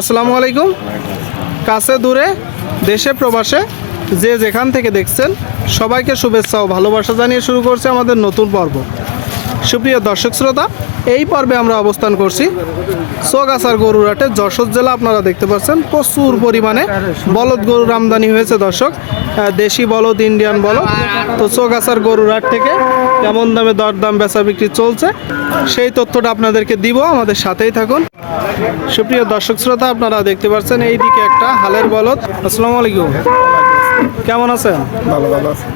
আসসালামু আলাইকুম। কাছে দূরে দেশে প্রবাসে যে যেখান থেকে দেখছেন সবাইকে শুভেচ্ছা ও ভালোবাসা জানিয়ে শুরু করছে আমাদের নতুন পর্ব। সুপ্রিয় দর্শক শ্রোতা, এই পর্বে আমরা অবস্থান করছি চৌগাছার গরুর হাটে, যশোর জেলা। আপনারা দেখতে পাচ্ছেন প্রচুর পরিমাণে বলদ গরুর আমদানি হয়েছে দর্শক, দেশি বলদ, ইন্ডিয়ান বলদ। তো চৌগাছার গরুর হাট থেকে কেমন দামে দরদাম বেচা বিক্রি চলছে সেই তথ্যটা আপনাদেরকে দিব, আমাদের সাথেই থাকুন। সুপ্রিয় দর্শক শ্রোতা, আপনারা দেখতে পাচ্ছেন এইদিকে একটা হালের বলদ। আসসালামু আলাইকুম, কেমন আছেন? ভালো ভালো আছে।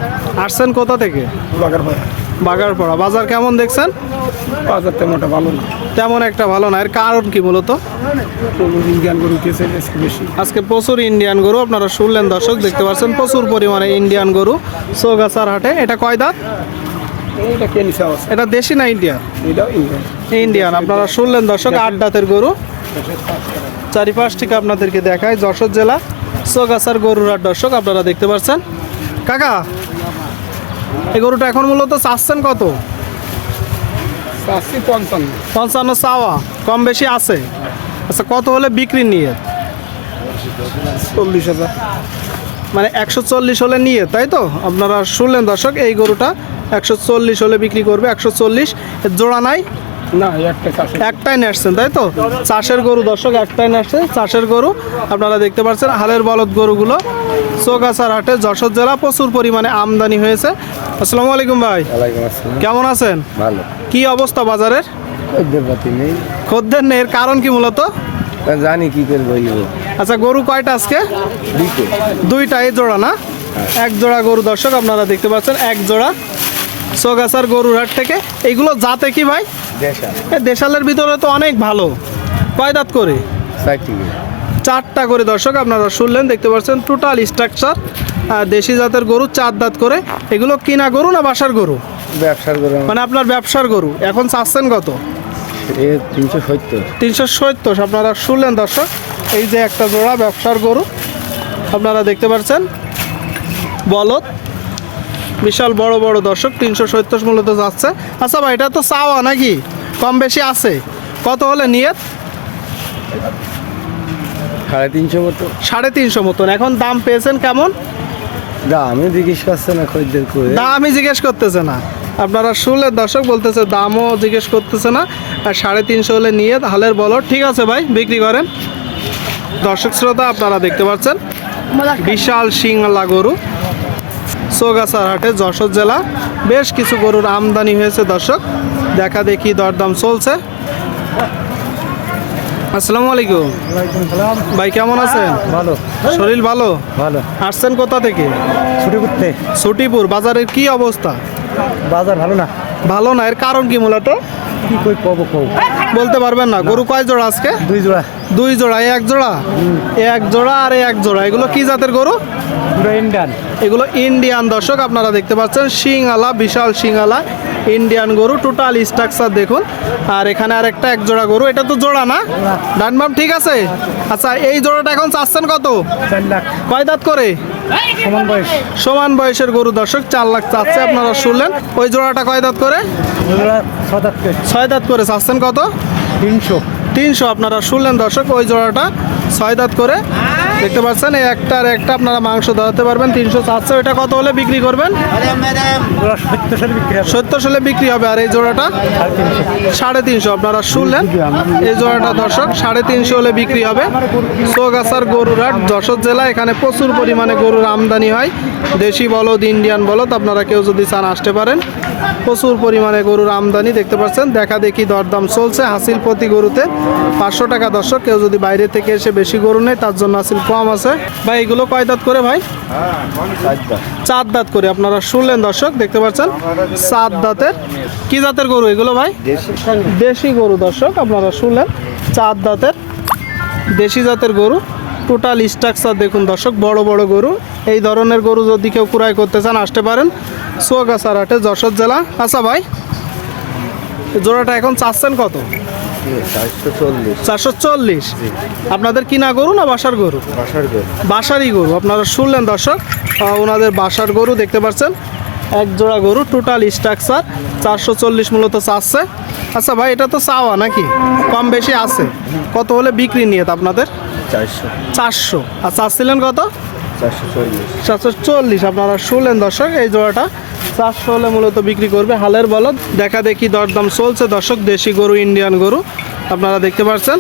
আসছেন কোথা থেকে? বাগারপাড়া। বাগারপাড়া। বাজার কেমন দেখছেন? বাজার তেমনটা ভালো না, তেমন একটা ভালো না। এর কারণ কি মূলত? ইন্ডিয়ান গরু উঠেছে আজকে বেশি। আজকে প্রচুর ইন্ডিয়ান গরু, আপনারা শুনলেন দর্শক, দেখতে পাচ্ছেন প্রচুর পরিমাণে ইন্ডিয়ান গরু চৌগাছার হাটে। এটা কয় দাঁত? এটা কে নিচে আছে? এটা দেশি না ইন্ডিয়ান? এটাও ইন্ডিয়ান। ইন্ডিয়ান। আপনারা শুনলেন দর্শক, 8 দাঁতের গরু। চারিপাশ থেকে আপনাদেরকে দেখায় যশোর জেলা চৌগাছার গরুর হাট দর্শক, আপনারা দেখতে পাচ্ছেন। কাকা, এই গরুটা এখন মূলত চাচ্ছেন কত? 55 চাওয়া, কম বেশি আছে। আচ্ছা, কত হলে বিক্রি নিয়ে? 40,000। মানে 140 হলে নিয়ে, তাই তো? আপনারা শুনলেন দর্শক, এই গরুটা 140 হলে বিক্রি করবে। 140। জোড়া নাই? না, একটা চাষে একটাই নেসছেন, তাই তো? চাষের গরু দর্শক, একটাই নেসছে, চাষের গরু। আপনারা দেখতে পাচ্ছেন হালের বলদ গরুগুলো চৌগাছার হাটে, যশোর জেলা। প্রচুর পরিমাণে আমদানি হয়েছে। আসসালামু আলাইকুম ভাই, ওয়ালাইকুম আসসালাম। কেমন আছেন? ভালো। কি অবস্থা বাজারের? খদ্দেরপাতি নেই, খদ্দের নেই। এর কারণ কি মূলত? জানি কি করে বলবো। আচ্ছা, গরু কয়টা আজকে? দুইটা। এই জোড়া না? এক জোড়া গরু দর্শক, আপনারা দেখতে পাচ্ছেন, এক জোড়া চৌগাছার গরুর হাট থেকে। এইগুলো জাতে কি ভাই? এই দেশালের ভিতরে তো অনেক ভালো। কয় দাঁত করে? 4টা করে দর্শক, আপনারা শুনলেন, দেখতে পাচ্ছেন টোটাল স্ট্রাকচার। দেশি জাতের গরু, 4 দাঁত করে। এগুলো কিনা গরু না বাসার গরু? ব্যবসার গরু। মানে আপনার ব্যবসার গরু। এখন চাচ্ছেন কত? 370। 370। আপনারা শুনলেন দর্শক, এই যে একটা জোড়া ব্যবসার গরু, আপনারা দেখতে পাচ্ছেন বলদ, বিশাল বড় বড় দর্শক। 370 মূলত যাচ্ছে। আচ্ছা ভাই, এটা তো চাওয়া নাকি? কম বেশি আছে? কত হলে নিয়ত? 350 মতো। 350 মতন। এখন দাম পেয়েছেন কেমন? আমি জিজ্ঞেস করছে না খদ্দের করে। দামই জিজ্ঞেস করতেছে না। আপনারা শুনলেন দর্শক, বলতেছে দামও জিজ্ঞেস করতেছে না। আর 350 হলে নিয়ে হালের বলদ। ঠিক আছে ভাই, বিক্রি করেন। দর্শক শ্রোতা, আপনারা দেখতে পাচ্ছেন বিশাল সিংলা গরু চৌগাছার হাটে, যশোর জেলা। বেশ কিছু গরুর আমদানি হয়েছে দর্শক, দেখা দেখি দরদাম চলছে। আসসালামু আলাইকুম ভাই, কেমন আছেন? ভালো। শরীর ভালো? ভালো। আসছেন কোথা থেকে? ছুটি করতে। ছুটিপুর। বাজারের কি অবস্থা? বাজার ভালো না। ভালো না। এর কারণ কি মূলত? কি কই পাবো কও? বলতে পারবেন না। গরু কয় জোড়া আজকে? 2 জোড়া। 2 জোড়া। এই এক জোড়া, এক জোড়া আর এই এক জোড়া। এগুলো কি জাতের গরু? ইন্ডিয়ান। এগুলো ইন্ডিয়ান দর্শক, আপনারা দেখতে পাচ্ছেন সিংআলা, বিশাল সিংআলা ইন্ডিয়ান গরু। টোটাল স্ট্রাকচার দেখুন। আর এখানে আর একটা এক জোড়া গরু। এটা তো জোড়া না? ডান বাম ঠিক আছে। আচ্ছা, এই জোড়াটা এখন চাচ্ছেন কত? 4 লাখ। কয় দাঁত করে? সমান বয়স। সমান বয়সের গরু দর্শক, 4 লাখ চাচ্ছে। আপনারা শুনলেন। ওই জোড়াটা কয় দাঁত করে? 6 দাঁত করে। চাচ্ছেন কত? 300। আপনারা শুনলেন দর্শক, ওই জোড়াটা 6 দাঁত করে। দেখতে পাচ্ছেন এই একটা আর একটা আপনারা মাংস ধরাতে পারবেন। 300 চাচ্ছে। ওইটা কত হলে বিক্রি করবেন? 70 হলে বিক্রি হবে। আর এই জোড়াটা 350। আপনারা শুনলেন, এই জোড়াটা দর্শক 350 হলে বিক্রি হবে। চৌগাছার গরুর হাট, যশোর জেলা। এখানে প্রচুর পরিমাণে গরুর আমদানি হয়, দেশি বলদ, ইন্ডিয়ান বলদ। আপনারা কেউ যদি চান আসতে পারেন। প্রচুর পরিমাণে গরুর আমদানি দেখতে পাচ্ছেন। দেখা দেখি দরদাম চলছে। হাসিল প্রতি গরুতে 500 টাকা দর্শক। কেউ যদি বাইরে থেকে এসে বেশি গরু নেয়, তার জন্য হাসিল কম আছে। ভাই, এগুলো কয় দাঁত করে ভাই? 4 দাঁত করে। আপনারা শুনলেন দর্শক, দেখতে পাচ্ছেন 4 দাঁতের। কি জাতের গরু এগুলো ভাই? দেশি গরু দর্শক, আপনারা শুনলেন 4 দাঁতের দেশি জাতের গরু। টোটাল স্ট্রাকচার দেখুন দর্শক, বড় বড় গরু। এই ধরনের গরু যদি কেউ ক্রয় করতে চান, আসতে পারেন চৌগাছার হাটে, যশোর জেলা। আচ্ছা ভাই, জোড়াটা এখন চাচ্ছেন কত? 440। আপনাদের কিনা গরু না বাসার গরু? বাসারই গরু। আপনারা শুনলেন দর্শক, ওনাদের বাসার গরু দেখতে পাচ্ছেন। এক জোড়া গরু, টোটাল স্ট্রাকচার 440 মূলত চাচ্ছে। আচ্ছা ভাই, এটা তো চাওয়া নাকি, কম বেশি আছে? কত হলে বিক্রি নিয়ে আপনাদের? 400। আর চাচ্ছিলেন কত? 440। আপনারা শুনলেন দর্শক, এই জোড়াটা 400 হলে মূলত বিক্রি করবে। হালের বলদ, দেখা দেখি দরদাম চলছে দর্শক, দেশি গরু, ইন্ডিয়ান গরু আপনারা দেখতে পাচ্ছেন।